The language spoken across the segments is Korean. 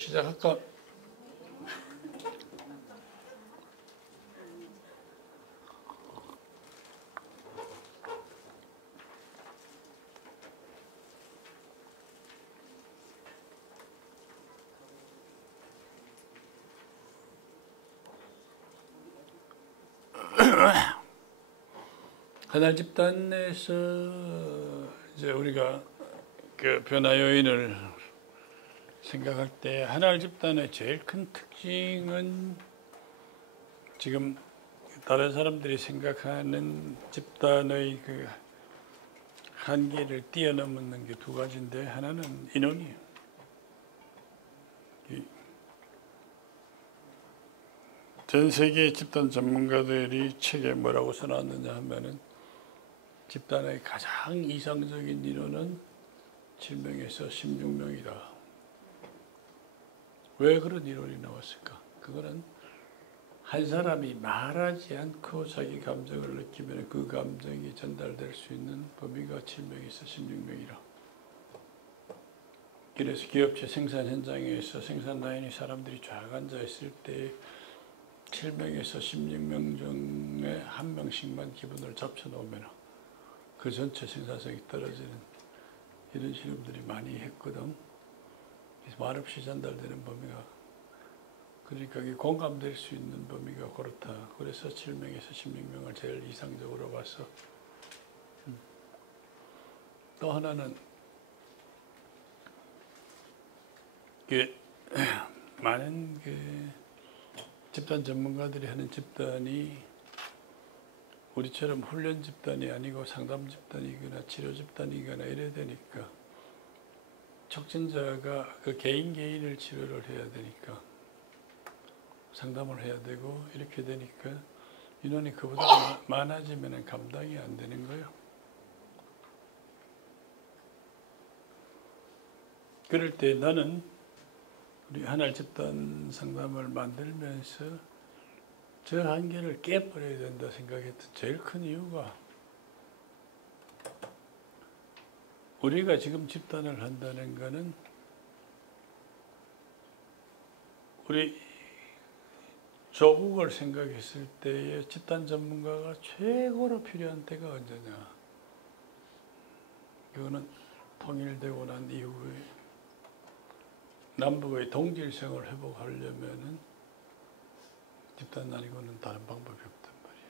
시작할까? 하나 집단에서 이제 우리가 그 변화 요인을 생각할 때 하나 집단의 제일 큰 특징은 지금 다른 사람들이 생각하는 집단의 그 한계를 뛰어넘는 게 두 가지인데, 하나는 인원이에요. 전 세계 집단 전문가들이 책에 뭐라고 써놨느냐 하면은 집단의 가장 이상적인 인원은 7명에서 16명이다. 왜 그런 인원이 나왔을까? 그거는 한 사람이 말하지 않고 자기 감정을 느끼면 그 감정이 전달될 수 있는 범위가 7명에서 16명이라. 그래서 기업체 생산 현장에서 생산 라인에 사람들이 쫙 앉아 있을 때 7명에서 16명 중에 한 명씩만 기분을 잡혀놓으면 그 전체 생산성이 떨어지는 이런 실험들이 많이 했거든. 그래서 말없이 전달되는 범위가, 그러니까 공감될 수 있는 범위가 그렇다. 그래서 7명에서 16명을 제일 이상적으로 봤어. 또 하나는 많은 집단 전문가들이 하는 집단이 우리처럼 훈련 집단이 아니고 상담 집단이거나 치료 집단이거나 이래야 되니까 촉진자가 그 개인을 치료를 해야 되니까 상담을 해야 되고 이렇게 되니까 인원이 그보다 많아지면 감당이 안 되는 거예요. 그럴 때 나는 우리 하나 집단 상담을 만들면서 저 한계를 깨버려야 된다 생각했던 제일 큰 이유가, 우리가 지금 집단을 한다는 거는 우리 조국을 생각했을 때의 집단 전문가가 최고로 필요한 때가 언제냐. 이거는 통일되고 난 이후에 남북의 동질성을 회복하려면은 집단 아니고는 다른 방법이 없단 말이에요.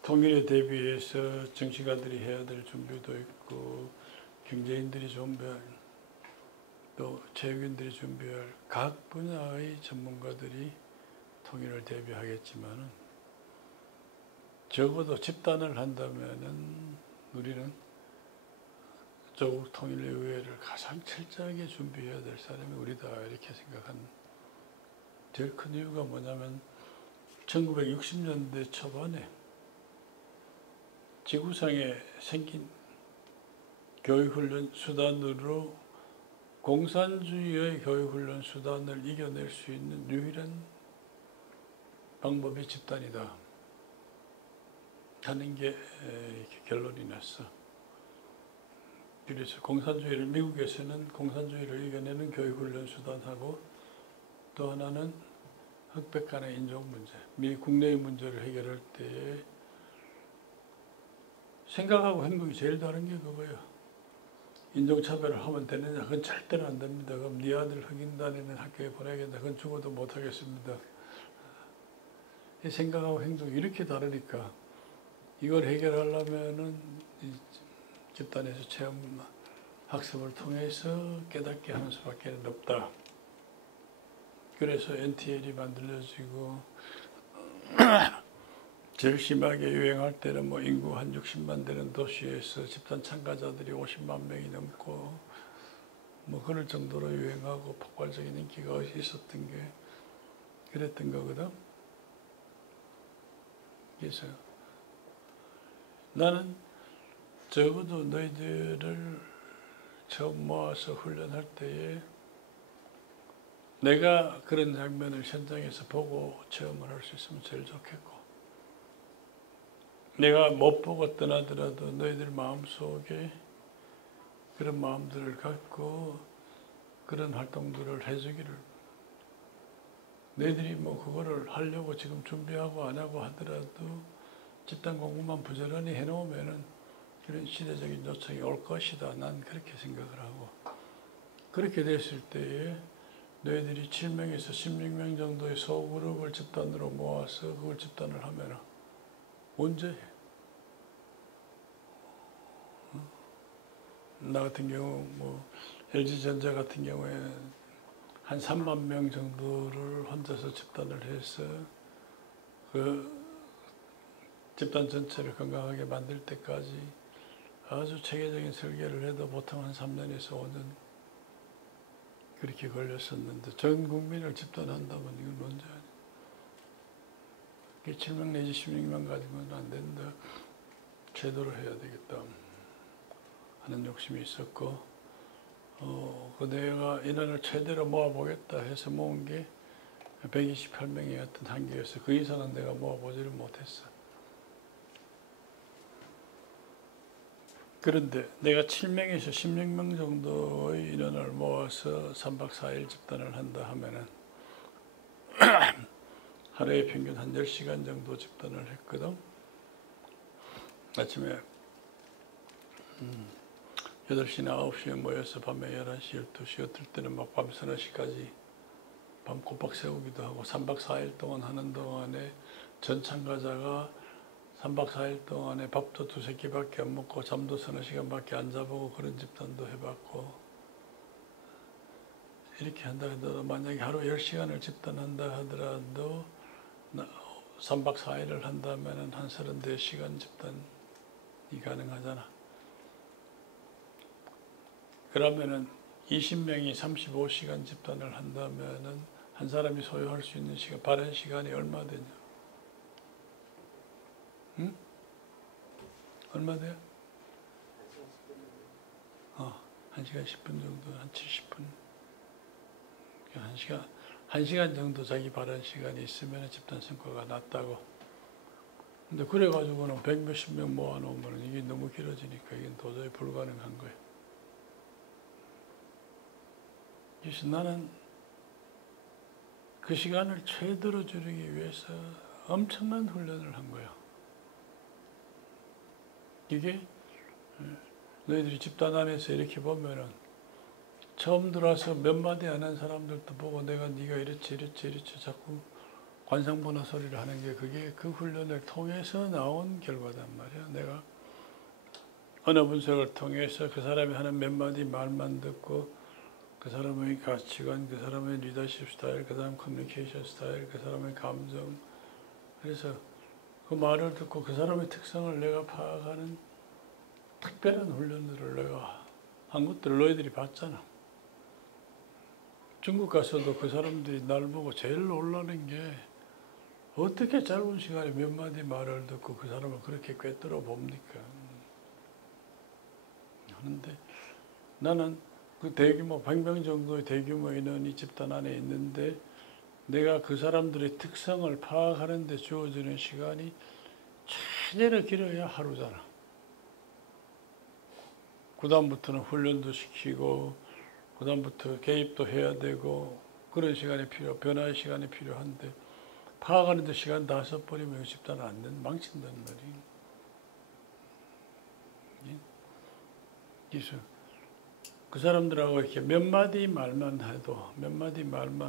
통일에 대비해서 정치가들이 해야 될 준비도 있고, 경제인들이 준비할, 또 체육인들이 준비할 각 분야의 전문가들이 통일을 대비하겠지만은, 적어도 집단을 한다면은 우리는 조국 통일의회를 가장 철저하게 준비해야 될 사람이 우리다, 이렇게 생각한 제일 큰 이유가 뭐냐면 1960년대 초반에 지구상에 생긴 교육훈련 수단으로 공산주의의 교육훈련 수단을 이겨낼 수 있는 유일한 방법이 집단이다 하는 게 결론이 났어. 그래서 공산주의를, 미국에서는 공산주의를 이겨내는 교육훈련 수단하고, 또 하나는 흑백 간의 인종 문제, 미 국내의 문제를 해결할 때 생각하고 행동이 제일 다른 게 그거예요. 인종차별을 하면 되느냐? 그건 절대로 안 됩니다. 그럼 네 아들 흑인 다니는 학교에 보내겠다. 그건 죽어도 못 하겠습니다. 생각하고 행동이 이렇게 다르니까 이걸 해결하려면은 집단에서 체험 학습을 통해서 깨닫게 하는 수밖에 없다. 그래서 NTL이 만들어지고 제일 심하게 유행할 때는 뭐 인구 한 60만 되는 도시에서 집단 참가자들이 50만 명이 넘고 뭐 그럴 정도로 유행하고 폭발적인 인기가 있었던 게 그랬던 거거든. 그래서 나는 적어도 너희들을 처음 모아서 훈련할 때에 내가 그런 장면을 현장에서 보고 체험을 할 수 있으면 제일 좋겠고, 내가 못 보고 떠나더라도 너희들 마음속에 그런 마음들을 갖고 그런 활동들을 해주기를. 너희들이 뭐 그거를 하려고 지금 준비하고 안 하고 하더라도 집단 공부만 부지런히 해놓으면은 그런 시대적인 요청이 올 것이다. 난 그렇게 생각을 하고, 그렇게 됐을 때에 너희들이 7명에서 16명 정도의 소그룹을 집단으로 모아서 그걸 집단을 하면은 언제 해? 나 같은 경우 뭐 LG전자 같은 경우에 한 3만 명 정도를 혼자서 집단을 해서 그 집단 전체를 건강하게 만들 때까지 아주 체계적인 설계를 해도 보통 한 3년에서 5년 그렇게 걸렸었는데, 전 국민을 집단한다면 이건 언제 하냐. 7명 내지 16명 가지고는 안 된다. 제대로 해야 되겠다 하는 욕심이 있었고, 그 내가 인원을 최대로 모아보겠다 해서 모은 게 128명이었던 한계였어. 그 이상은 내가 모아보지를 못했어. 그런데 내가 7명에서 16명 정도의 인원을 모아서 3박 4일 집단을 한다 하면은 하루에 평균 한 10시간 정도 집단을 했거든. 아침에 8시나 9시에 모여서 밤에 11시, 12시, 어떨 때는 막 밤 서너 시까지 밤 꼬박 새우기도 하고, 3박 4일 동안 하는 동안에 전 참가자가 3박 4일 동안에 밥도 두세 끼밖에 안 먹고 잠도 서너 시간밖에 안 자보고 그런 집단도 해봤고, 이렇게 한다 하더라도 만약에 하루 10시간을 집단한다 하더라도 3박 4일을 한다면 한 34시간 집단이 가능하잖아. 그러면은 20명이 35시간 집단을 한다면은 한 사람이 소요할 수 있는 시간, 바른 시간이 얼마 되냐? 응? 얼마 돼요? 1시간 10분 정도, 한 70분. 1시간 정도 자기 바른 시간이 있으면 집단 성과가 낮다고. 근데 그래가지고는 100몇십 명 모아놓으면 이게 너무 길어지니까 이건 도저히 불가능한 거예요. 그래서 나는 그 시간을 최대로 줄이기 위해서 엄청난 훈련을 한 거야. 이게 너희들이 집단 안에서 이렇게 보면은 처음 들어와서 몇 마디 안 한 사람들도 보고 내가 네가 이렇지 자꾸 관상분화 소리를 하는 게 그게 그 훈련을 통해서 나온 결과단 말이야. 내가 언어 분석을 통해서 그 사람이 하는 몇 마디 말만 듣고 그 사람의 가치관, 그 사람의 리더십 스타일, 그 사람 커뮤니케이션 스타일, 그 사람의 감정, 그래서 그 말을 듣고 그 사람의 특성을 내가 파악하는 특별한 훈련들을 내가 한 것들을 너희들이 봤잖아. 중국 가서도 그 사람들이 날 보고 제일 놀라는 게 어떻게 짧은 시간에 몇 마디 말을 듣고 그 사람을 그렇게 꿰뚫어 봅니까? 하는데 나는 그 대규모 100명 정도의 대규모 인원이 집단 안에 있는데 내가 그 사람들의 특성을 파악하는 데 주어지는 시간이 최대로 길어야 하루잖아. 그 다음부터는 훈련도 시키고 그 다음부터 개입도 해야 되고 그런 시간이 변화의 시간이 필요한데 파악하는 데 시간 다 써버리면 집단 안 된, 망친단 말이에요. 그래서 그 사람들하고 이렇게 몇 마디 말만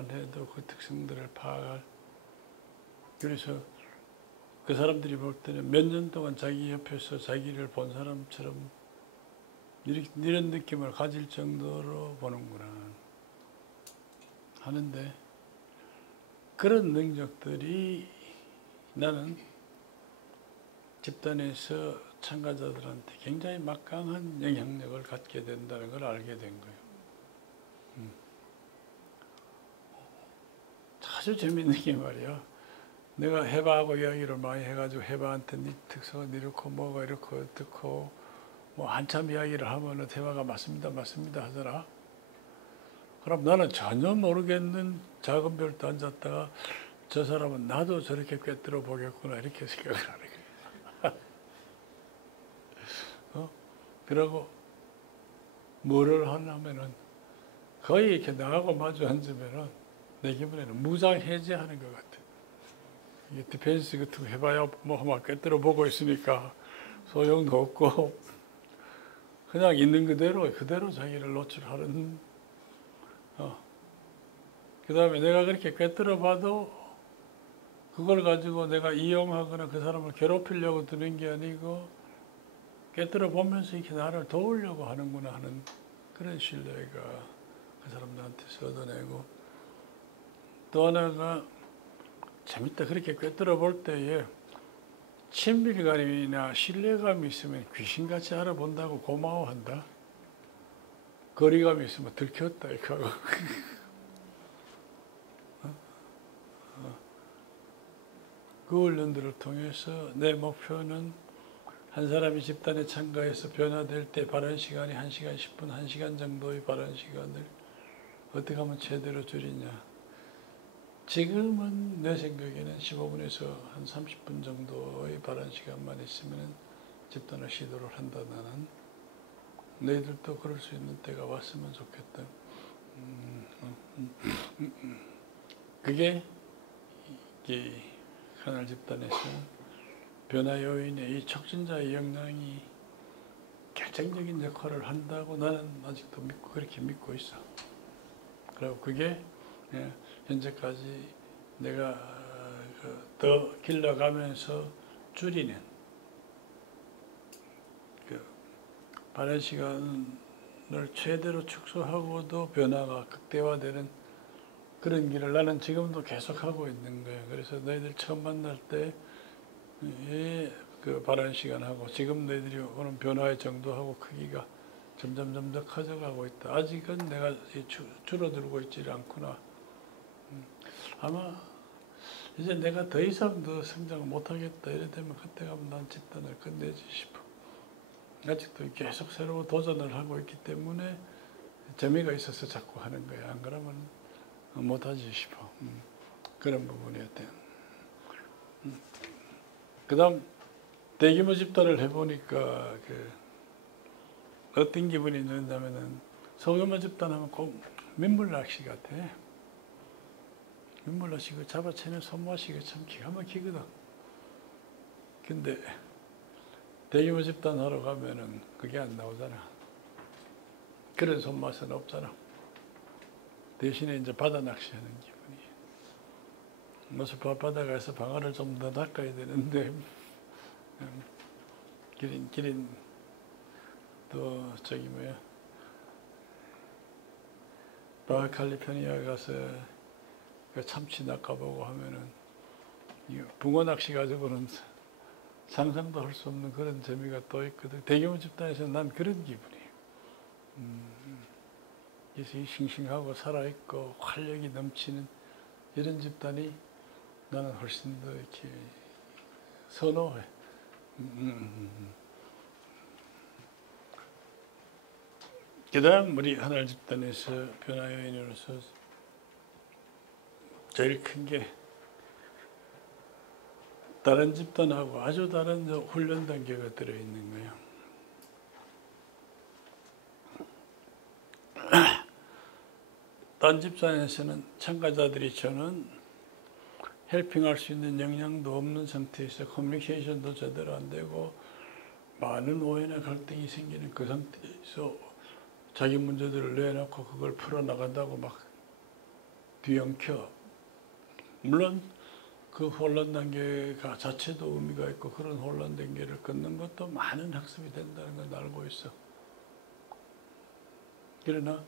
해도 그 특성들을 파악할. 그래서 그 사람들이 볼 때는 몇 년 동안 자기 옆에서 자기를 본 사람처럼 이런 느낌을 가질 정도로 보는구나 하는데, 그런 능력들이 나는 집단에서 참가자들한테 굉장히 막강한 영향력을 갖게 된다는 걸 알게 된 거예요. 아주 재밌는 게 말이야. 내가 해바하고 이야기를 많이 해가지고 해바한테 네 특성은 이렇고 뭐가 이렇고 어떻고 뭐 한참 이야기를 하면은 해바가 맞습니다 하더라. 그럼 나는 전혀 모르겠는 작은 별도 앉았다가 저 사람은 나도 저렇게 꿰뚫어 보겠구나 이렇게 생각을 하는 거야. 그러고 뭐를 하냐면은 거의 이렇게 나하고 마주 앉으면은 내 기분에는 무장 해제하는 것 같아. 이게 디펜스 같은 거 해봐야 뭐 막 꿰뚫어 보고 있으니까 소용도 없고 그냥 있는 그대로 자기를 노출하는. 그 다음에 내가 그렇게 꿰뚫어 봐도 그걸 가지고 내가 이용하거나 그 사람을 괴롭히려고 드는 게 아니고 꿰뚫어 보면서 이렇게 나를 도우려고 하는구나 하는 그런 신뢰가 그 사람들한테서 얻어내고, 또 하나가 재밌다. 그렇게 꿰뚫어 볼 때에 친밀감이나 신뢰감이 있으면 귀신같이 알아본다고 고마워한다. 거리감이 있으면 들켰다 이렇게 하고. 그 훈련들을 통해서 내 목표는 한 사람이 집단에 참가해서 변화될 때 바른 시간이 1시간 10분, 1시간 정도의 바른 시간을 어떻게 하면 최대로 줄이냐. 지금은 내 생각에는 15분에서 한 30분 정도의 바른 시간만 있으면 집단을 시도를 한다. 나는 너희들도 그럴 수 있는 때가 왔으면 좋겠다. 그게 이 하늘 집단에서 변화 요인의 이 촉진자의 역량이 결정적인 역할을 한다고 나는 아직도 그렇게 믿고 있어. 그리고 그게 현재까지 내가 더 길러가면서 줄이는 그 바른 시간을 최대로 축소하고도 변화가 극대화되는 그런 길을 나는 지금도 계속하고 있는 거예요. 그래서 너희들 처음 만날 때 그 바른 시간하고 지금 너희들이 오는 변화의 정도하고 크기가 점점 더 커져가고 있다. 아직은 내가 줄어들고 있지 않구나. 아마 이제 내가 더 이상 더 성장을 못하겠다 이래 되면 그때 가면 난 집단을 끝내지 싶어. 아직도 계속 새로운 도전을 하고 있기 때문에 재미가 있어서 자꾸 하는 거야. 안 그러면 못하지 싶어. 그런 부분이었대. 그 다음 대규모 집단을 해보니까 어떤 기분이 드냐면은 소규모 집단하면 꼭 민물낚시 같아. 민물낚시 그 잡아채는 손맛이 참 기가 막히거든. 근데 대규모 집단 하러 가면은 그게 안 나오잖아. 그런 손맛은 없잖아. 대신에 이제 바다 낚시하는 기분이. 무슨 바다가서 방아를 좀 더 닦아야 되는데 기린 또 저기 뭐야 바하칼리포니아 가서 그 참치 낚아보고 하면은 붕어 낚시 가지고는 상상도 할 수 없는 그런 재미가 또 있거든. 대규모 집단에서 난 그런 기분이에요. 그래서 이 싱싱하고 살아있고 활력이 넘치는 이런 집단이 나는 훨씬 더 이렇게 선호해. 그 다음 우리 하늘 집단에서 변화 요인으로서 제일 큰 게 다른 집단하고 아주 다른 훈련 단계가 들어있는 거예요. 딴 집단에서는 참가자들이 저는 헬핑할 수 있는 역량도 없는 상태에서 커뮤니케이션도 제대로 안 되고 많은 오해나 갈등이 생기는 그 상태에서 자기 문제들을 내놓고 그걸 풀어나간다고 막 뒤엉켜. 물론 그 혼란 단계가 자체도 의미가 있고 그런 혼란 단계를 끊는 것도 많은 학습이 된다는 건 알고 있어. 그러나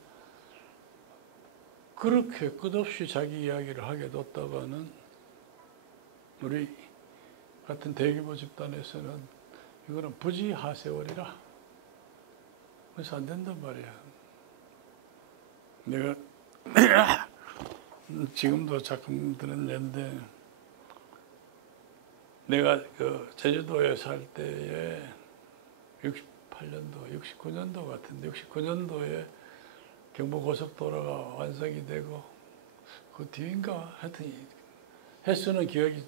그렇게 끝없이 자기 이야기를 하게 뒀다가는 우리 같은 대규모 집단에서는 이거는 부지하세월이라. 그래서 안 된단 말이야. 내가 지금도 작품 드는 예인데 내가 그 제주도에 살 때에 68년도, 69년도 같은데 69년도에 경부고속도로가 완성이 되고 그 뒤인가 하여튼 횟수는 기억이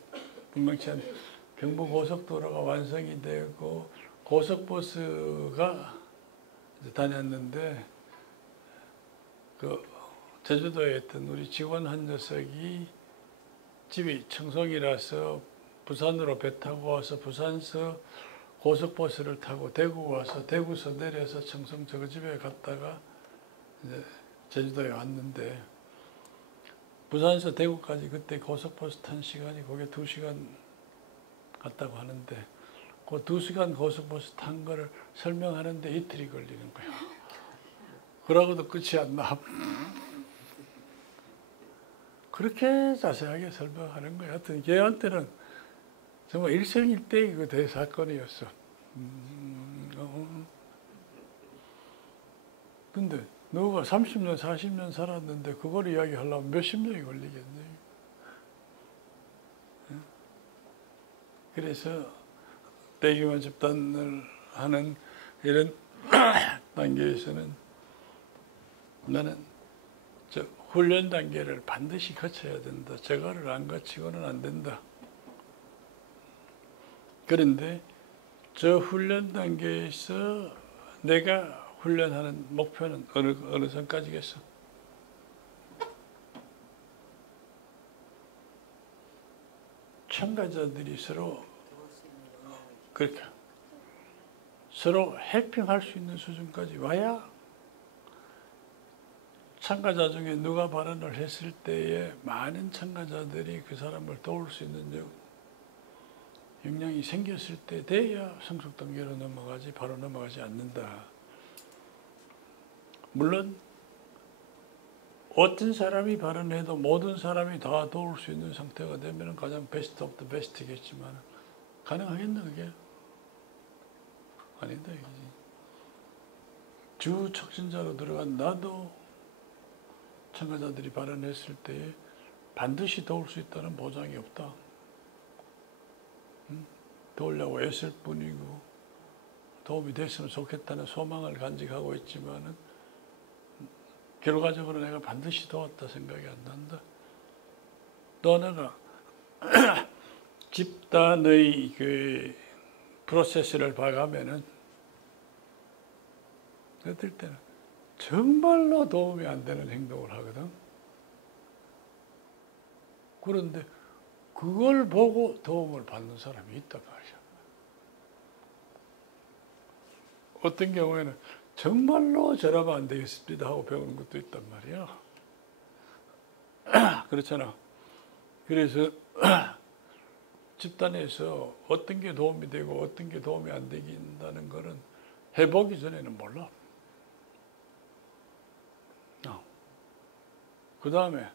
분명치 않은데 경부고속도로가 완성이 되고 고속버스가 다녔는데 그 제주도에 있던 우리 직원 한 녀석이 집이 청송이라서 부산으로 배 타고 와서 부산서 고속버스를 타고 대구 와서 대구서 내려서 청송 저거 집에 갔다가 이제 제주도에 왔는데 부산에서 대구까지 그때 고속버스 탄 시간이 거기에 2시간 갔다고 하는데 그 2시간 고속버스 탄 거를 설명하는데 이틀이 걸리는 거야. 그러고도 끝이 안 나. 그렇게 자세하게 설명하는 거야. 하여튼 걔한테는 정말 일생일대의 그 대사건이었어. 근데 너가 30년, 40년 살았는데 그걸 이야기하려면 몇십 년이 걸리겠네. 그래서 대규모 집단을 하는 이런 단계에서는 나는 훈련 단계를 반드시 거쳐야 된다. 저거를 안 거치고는 안 된다. 그런데 저 훈련 단계에서 내가 훈련하는 목표는 어느 선까지겠어? 참가자들이 그렇게 서로 헬핑할 수 있는 수준까지 와야 참가자 중에 누가 발언을 했을 때에 많은 참가자들이 그 사람을 도울 수 있는 역량이 생겼을 때 돼야 성숙 단계로 넘어가지 바로 넘어가지 않는다. 물론 어떤 사람이 발언해도 모든 사람이 다 도울 수 있는 상태가 되면 가장 베스트 오브 더 베스트겠지만 가능하겠나 그게? 아니다 이거지. 주 촉진자로 들어간 나도 참가자들이 발언했을 때에 반드시 도울 수 있다는 보장이 없다. 도우려고 애쓸 뿐이고 도움이 됐으면 좋겠다는 소망을 간직하고 있지만은 결과적으로 내가 반드시 도왔다 생각이 안 난다. 또 하나가 집단의 그 프로세스를 봐가면은 어떨 때는 정말로 도움이 안 되는 행동을 하거든. 그런데 그걸 보고 도움을 받는 사람이 있단 말이야. 어떤 경우에는 정말로 저라면 안 되겠습니다 하고 배우는 것도 있단 말이야. 그렇잖아. 그래서 집단에서 어떤 게 도움이 되고 어떤 게 도움이 안 되긴다는 거는 해보기 전에는 몰라. 그 다음에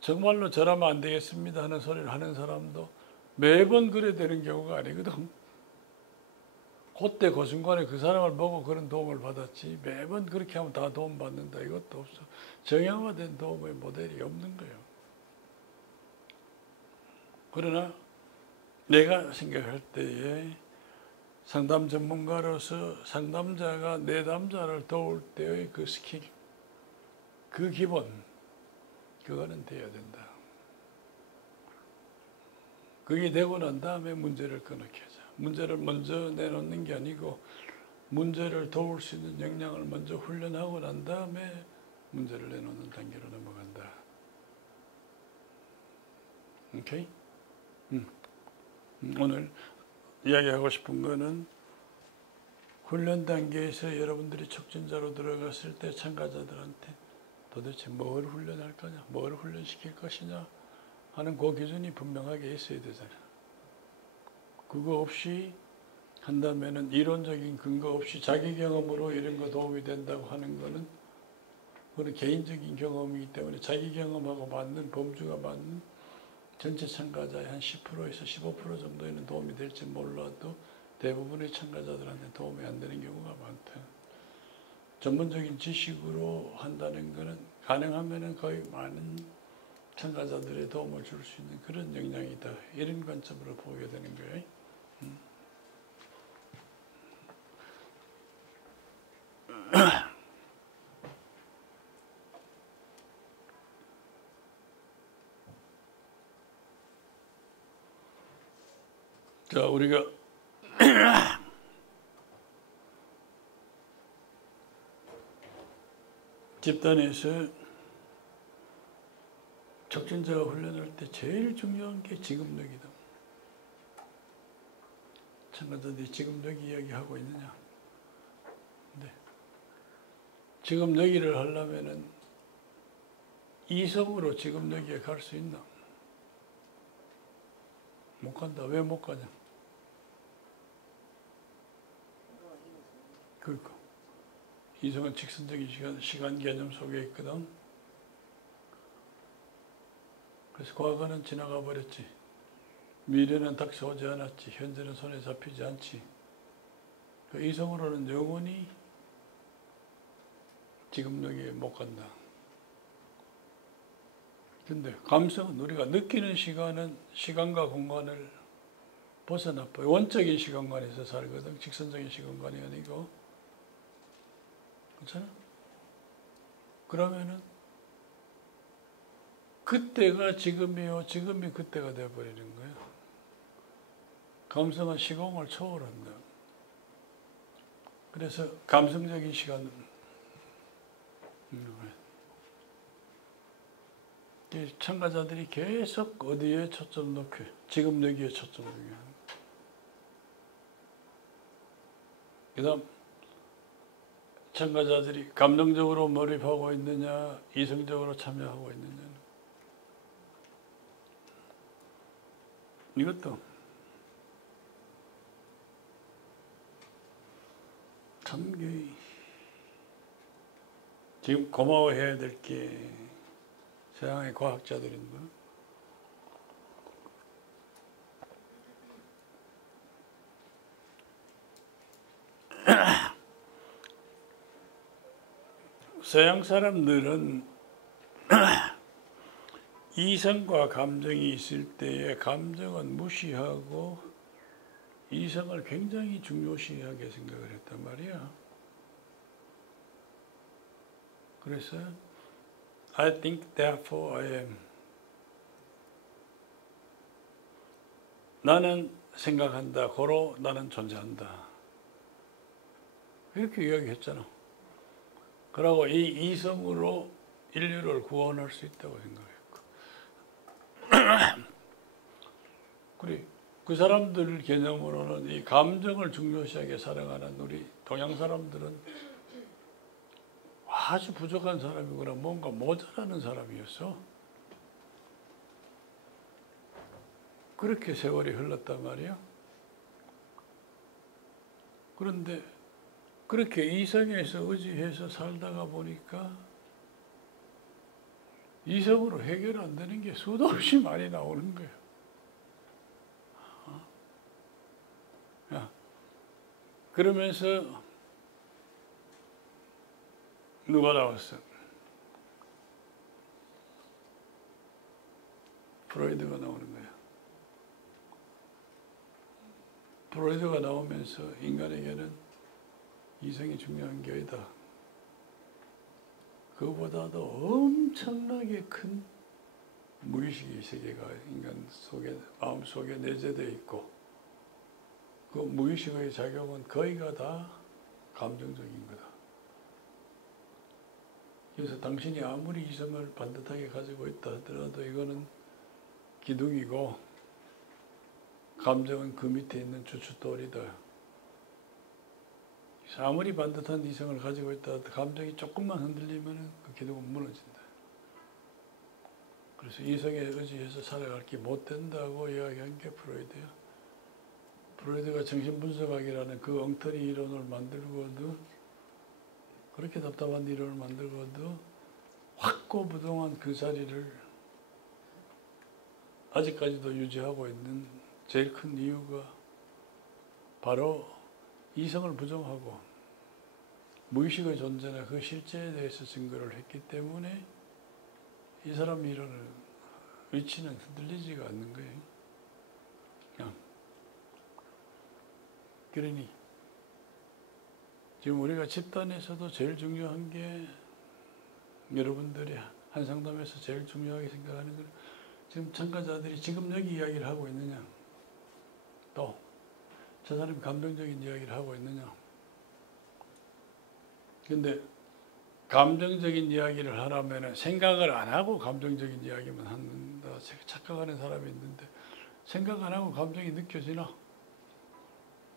정말로 저라면 안 되겠습니다 하는 소리를 하는 사람도 매번 그래 되는 경우가 아니거든. 그때 그 순간에 그 사람을 보고 그런 도움을 받았지 매번 그렇게 하면 다 도움 받는다 이것도 없어. 정형화된 도움의 모델이 없는 거예요. 그러나 내가 생각할 때에 상담 전문가로서 상담자가 내담자를 도울 때의 그 스킬, 그 기본, 그거는 돼야 된다. 그게 되고 난 다음에 문제를 끊어게 하자. 문제를 먼저 내놓는 게 아니고 문제를 도울 수 있는 역량을 먼저 훈련하고 난 다음에 문제를 내놓는 단계로 넘어간다. 오케이? 오늘 이야기하고 싶은 거는 훈련 단계에서 여러분들이 촉진자로 들어갔을 때 참가자들한테 도대체 뭘 훈련할 거냐, 뭘 훈련시킬 것이냐 하는 그 기준이 분명하게 있어야 되잖아. 그거 없이 한다면은 이론적인 근거 없이 자기 경험으로 이런 거 도움이 된다고 하는 거는 그건 개인적인 경험이기 때문에 자기 경험하고 맞는 범주가 맞는 전체 참가자의 한 10%에서 15% 정도에는 도움이 될지 몰라도 대부분의 참가자들한테 도움이 안 되는 경우가 많다. 전문적인 지식으로 한다는 것은 가능하면 거의 많은 참가자들의 도움을 줄 수 있는 그런 역량이다. 이런 관점으로 보게 되는 거예요. 자, 우리가 집단에서 촉진자가 훈련할 때 제일 중요한 게 지급력이다. 참가자들이 지급력 이야기하고 있느냐. 네. 지급력이를 하려면은 이성으로 지급력에 갈 수 있나? 못 간다. 왜 못 가냐? 그러니까 이성은 직선적인 시간 개념 속에 있거든. 그래서 과거는 지나가 버렸지. 미래는 닥쳐오지 않았지. 현재는 손에 잡히지 않지. 그 이성으로는 영원히 지급력에 못 간다. 근데 감성은 우리가 느끼는 시간은 시간과 공간을 벗어나버려. 원적인 시간관에서 살거든. 직선적인 시간관이 아니고. 그렇잖아? 그러면은 그때가 지금이요, 지금이 그때가 되어버리는 거예요. 감성은 시공을 초월한다. 그래서 감성적인 시간은 참가자들이 계속 어디에 초점 놓고 지금 여기에 초점을 놓게 하는 거예요. 그 다음 참가자들이 감정적으로 몰입하고 있느냐 이성적으로 참여하고 있느냐 이것도 참 지금 고마워해야 될 게 서양의 과학자들인가? 서양 사람들은 이성과 감정이 있을 때에 감정은 무시하고 이성을 굉장히 중요시하게 생각을 했단 말이야. 그래서 I think therefore I am. 나는 생각한다. 고로 나는 존재한다. 이렇게 이야기했잖아. 그러고 이 이성으로 인류를 구원할 수 있다고 생각했고. 그래, 그 사람들 개념으로는 이 감정을 중요시하게 살아가는 우리 동양 사람들은 아주 부족한 사람이거나 뭔가 모자라는 사람이었어. 그렇게 세월이 흘렀단 말이야. 그런데 그렇게 이성에서 의지해서 살다가 보니까 이성으로 해결 안 되는 게 수도 없이 많이 나오는 거예요. 그러면서 누가 나왔어? 프로이드가 나오는 거야. 프로이드가 나오면서 인간에게는 이성이 중요한 게 아니다. 그보다도 엄청나게 큰 무의식의 세계가 인간 속에, 마음 속에 내재되어 있고 그 무의식의 작용은 거의가 다 감정적인 거다. 그래서 당신이 아무리 이성을 반듯하게 가지고 있다 하더라도 이거는 기둥이고 감정은 그 밑에 있는 주춧돌이다. 아무리 반듯한 이성을 가지고 있다 하더라도 감정이 조금만 흔들리면 그 기둥은 무너진다. 그래서 이성에 의지해서 살아갈 게 못 된다고 이야기한 게 프로이드야. 프로이드가 정신분석학이라는 그 엉터리 이론을 만들고도 그렇게 답답한 이론을 만들고도 확고부동한 그 자리를 아직까지도 유지하고 있는 제일 큰 이유가 바로 이성을 부정하고 무의식의 존재나 그 실제에 대해서 증거를 했기 때문에 이 사람 이론의 위치는 흔들리지가 않는 거예요. 그러니 지금 우리가 집단에서도 제일 중요한 게 여러분들이 한 상담에서 제일 중요하게 생각하는 건 지금 참가자들이 지금 여기 이야기를 하고 있느냐 또 저 사람이 감정적인 이야기를 하고 있느냐. 근데 감정적인 이야기를 하려면 생각을 안 하고 감정적인 이야기만 한다 착각하는 사람이 있는데 생각 안 하고 감정이 느껴지나?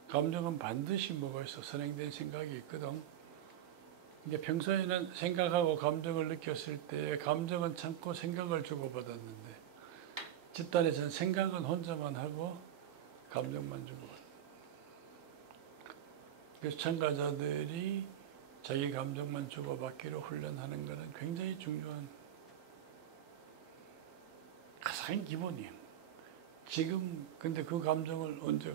감정은 반드시 뭐가 있어? 선행된 생각이 있거든. 이게 평소에는 생각하고 감정을 느꼈을 때 감정은 참고 생각을 주고받았는데 집단에서는 생각은 혼자만 하고 감정만 주고받아. 그래서 참가자들이 자기 감정만 주고받기로 훈련하는 것은 굉장히 중요한 가장 기본이에요. 지금 근데 그 감정을 언제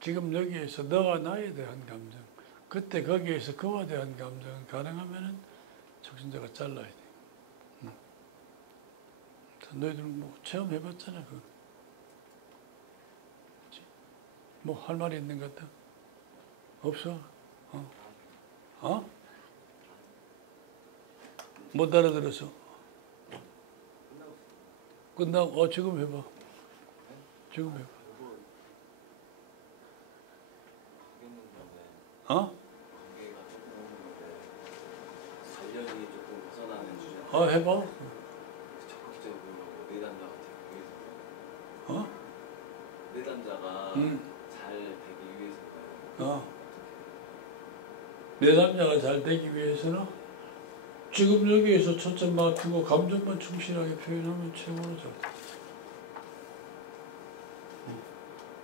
지금 여기에서 너와 나에 대한 감정, 그때 거기에서 그와 대한 감정은 가능하면은 촉진자가 잘라야 돼. 너희들 뭐 체험해봤잖아 그. 뭐 할 말이 있는 것 같아? 없어? 어? 못 알아들었어. 끝나고 지금 해봐. 지금 해봐. 어? 관련이 조금 벗어나는 주제. 해봐. 적극적으로 내담자가 되기 위해서. 어? 내담자가 잘 되기 위해서인가요? 내담자가 잘 되기 위해서는 지금 여기에서 초점 맞추고 감정만 충실하게 표현하면 최고로 잘 돼.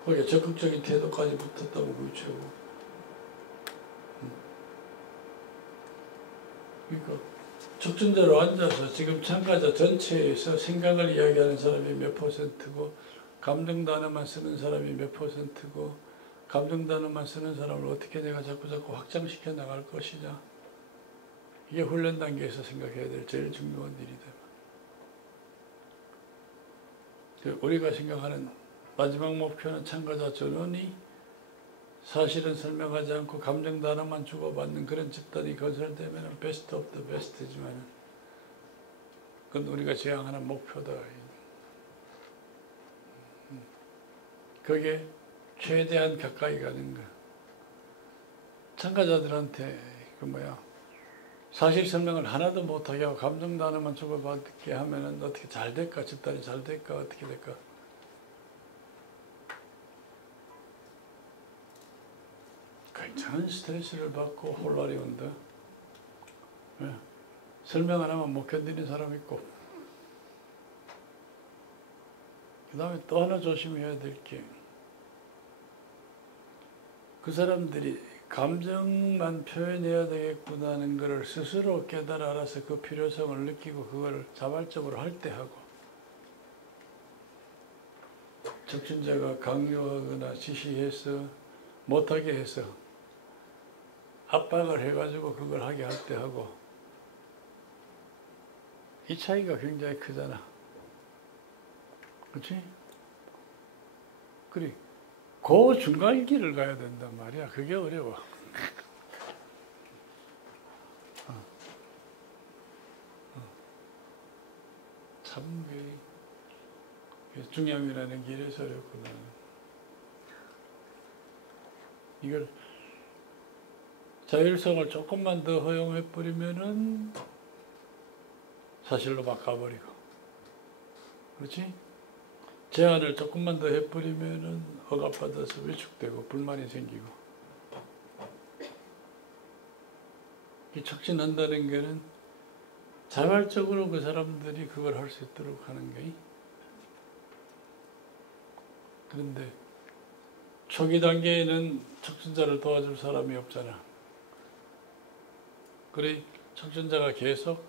거기에 적극적인 태도까지 붙었다면 그게 최고. 그러니까 촉진자로 앉아서 지금 참가자 전체에서 생각을 이야기하는 사람이 몇 %고 감정 단어만 쓰는 사람이 몇 %고 감정 단어만 쓰는 사람을 어떻게 내가 자꾸 확장시켜 나갈 것이냐. 이게 훈련 단계에서 생각해야 될 제일 중요한 일이다. 우리가 생각하는 마지막 목표는 참가자 전원이 사실은 설명하지 않고 감정 단어만 주고받는 그런 집단이 건설되면 베스트 오브 더 베스트지만 그건 우리가 지향하는 목표다. 그게 최대한 가까이 가는 거. 참가자들한테 사실 설명을 하나도 못하게 하고 감정 단어만 주고받게 하면은 어떻게 잘 될까? 집단이 잘 될까? 어떻게 될까? 굉장한 스트레스를 받고 혼란이 온다. 설명 안 하면 못 견디는 사람 있고. 그 다음에 또 하나 조심해야 될 게, 그 사람들이 감정만 표현해야 되겠구나 하는 것을 스스로 깨달아 알아서 그 필요성을 느끼고 그걸 자발적으로 할 때 하고, 촉진자가 강요하거나 지시해서 못하게 해서 압박을 해가지고 그걸 하게 할 때 하고, 이 차이가 굉장히 크잖아. 그렇지? 그래. 그 중간길을 가야 된단 말이야. 그게 어려워. 참 중량이라는 길에서 어렵구나. 이걸 자율성을 조금만 더 허용해버리면은 사실로 바꿔버리고, 그렇지? 제한을 조금만 더 해버리면은 억압받아서 위축되고 불만이 생기고. 이 촉진한다는 게는 자발적으로 그 사람들이 그걸 할 수 있도록 하는 게. 그런데 초기 단계에는 촉진자를 도와줄 사람이 없잖아. 그래 촉진자가 계속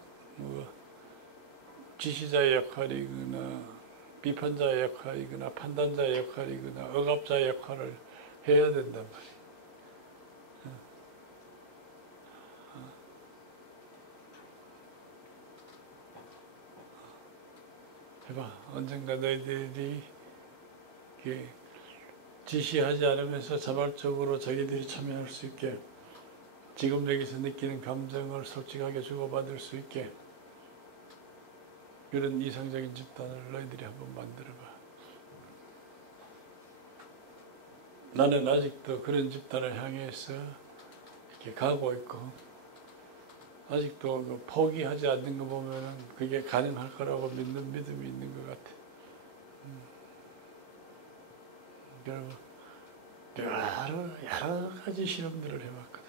지시자의 역할이거나 비판자의 역할이거나 판단자의 역할이거나 억압자의 역할을 해야 된단 말이야. 해봐. 언젠가 너희들이 지시하지 않으면서 자발적으로 자기들이 참여할 수 있게, 지금 여기서 느끼는 감정을 솔직하게 주고받을 수 있게, 그런 이상적인 집단을 너희들이 한번 만들어봐. 나는 아직도 그런 집단을 향해서 이렇게 가고 있고, 아직도 그 포기하지 않는 거 보면은 그게 가능할 거라고 믿는 믿음이 있는 것 같아. 그리고 여러 가지 실험들을 해봤거든.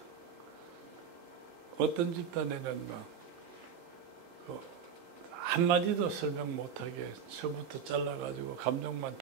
어떤 집단에는 막 한마디도 설명 못하게 처부터 잘라가지고 감정만